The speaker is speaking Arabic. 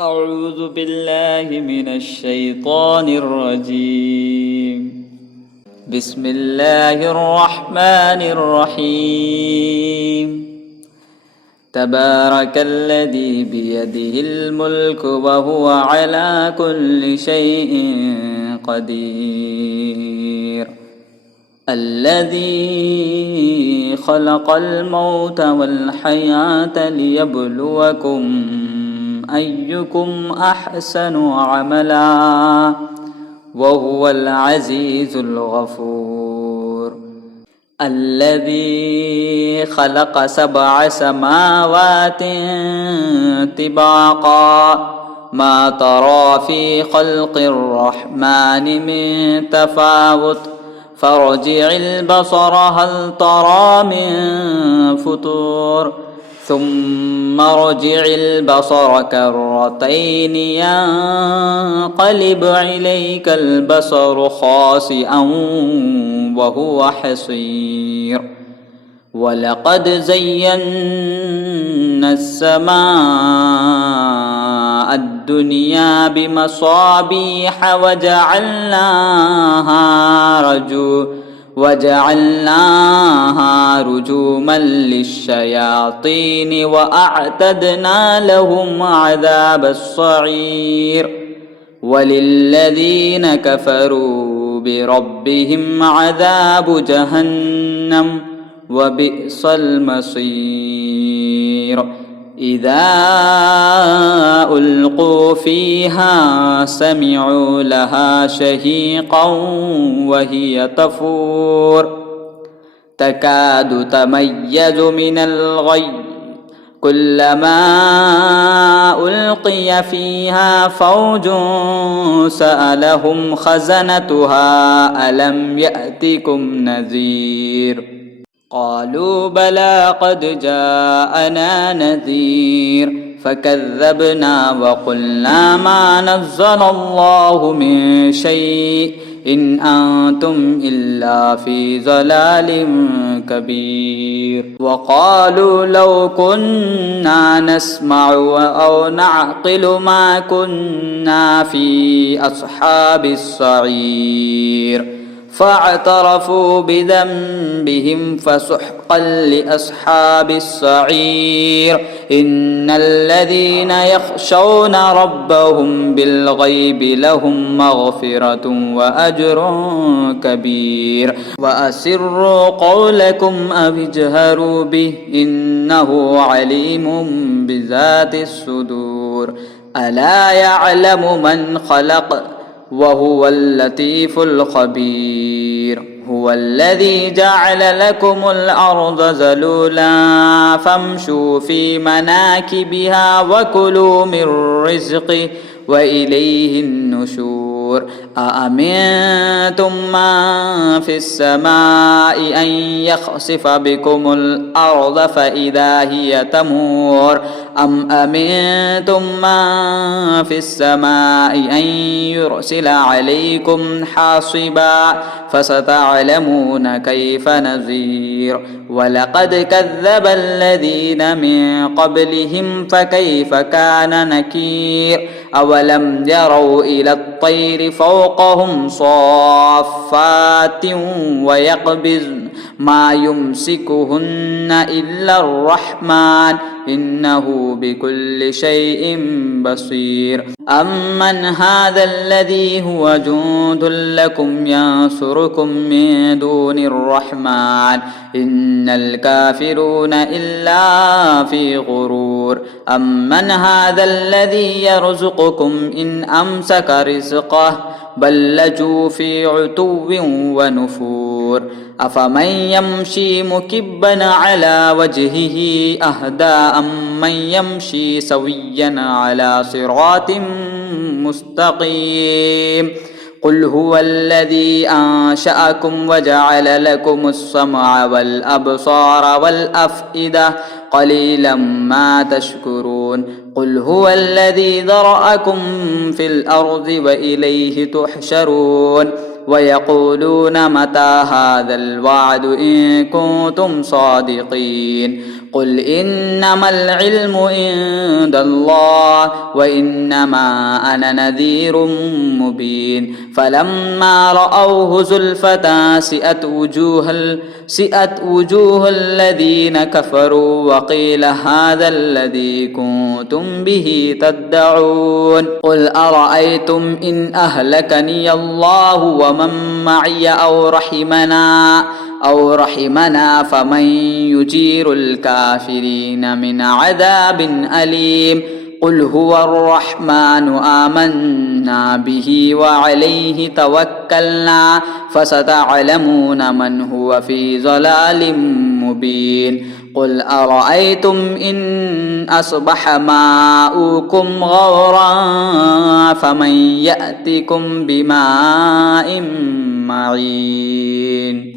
أعوذ بالله من الشيطان الرجيم. بسم الله الرحمن الرحيم. تبارك الذي بيده الملك وهو على كل شيء قدير. الذي خلق الموت والحياة ليبلوكم أيكم أحسن عملا وهو العزيز الغفور. الذي خلق 7 سماوات طباقا ما ترى في خلق الرحمن من تفاوت فارجع البصر هل ترى من فطور ثم ارجع البصر كرتين ينقلب إليك البصر خاسئا وهو حسير. ولقد زينا السماء الدنيا بمصابيح وجعلناها رجوما للشياطين وأعتدنا لهم عذاب الصعير. وللذين كفروا بربهم عذاب جهنم وبئس المصير. إذا ألقوا فيها سمعوا لها شهيقا وهي تفور تكاد تميز من الغيظ كلما ألقي فيها فوج سألهم خزنتها ألم يأتكم نذير قالوا بلى قد جاءنا نذير فكذبنا وقلنا ما نزل الله من شيء إن أنتم إلا في ضلال كبير. وقالوا لو كنا نسمع أو نعقل ما كنا في أصحاب السعير فاعترفوا بذنبهم فسحقا لأصحاب السعير. إن الذين يخشون ربهم بالغيب لهم مغفرة وأجر كبير. وأسروا قولكم أو اجهروا به إنه عليم بذات الصدور. ألا يعلم من خلق وهو اللطيف الخبير. هو الذي جعل لكم الأرض ذلولا فامشوا في مناكبها وكلوا من رزقه وإليه النشور. أأمنتم من في السماء أن يخسف بكم الأرض فإذا هي تمور أم أمنتم من في السماء أن يرسل عليكم حاصبا فستعلمون كيف نذير. ولقد كذب الذين من قبلهم فكيف كان نكير. أولم يروا إلى الطير فوقهم صافات ويقبضن ما يمسكهن إلا الرحمن إنه بكل شيء بصير. أمن هذا الذي هو جند لكم ينصركم من دون الرحمن إن الكافرون إلا في غرور. أمن هذا الذي يرزقكم إن أمسك رزقه بل لجوا في عتو ونفور. أفمن يمشي مكبا على وجهه أهدى أمن يمشي سويا على صراط مستقيم. قل هو الذي أنشأكم وجعل لكم السمع والأبصار والأفئدة قليلا ما تشكرون. قل هو الذي ذرأكم في الأرض وإليه تحشرون. ويقولون متى هذا الوعد إن كنتم صادقين قل إنما العلم عند الله وإنما أنا نذير مبين فلما رأوه زلفة سئت وجوه الذين كفروا وقيل هذا الذي كنتم به تدعون قل أرأيتم إن أهلكني الله ومن معي أو رحمنا فمن يجير الكافرين من عذاب أليم قل هو الرحمن آمنا به وعليه توكلنا فستعلمون من هو في ضلال مبين قل أرأيتم إن أصبح ماؤكم غورا فمن يأتكم بماء معين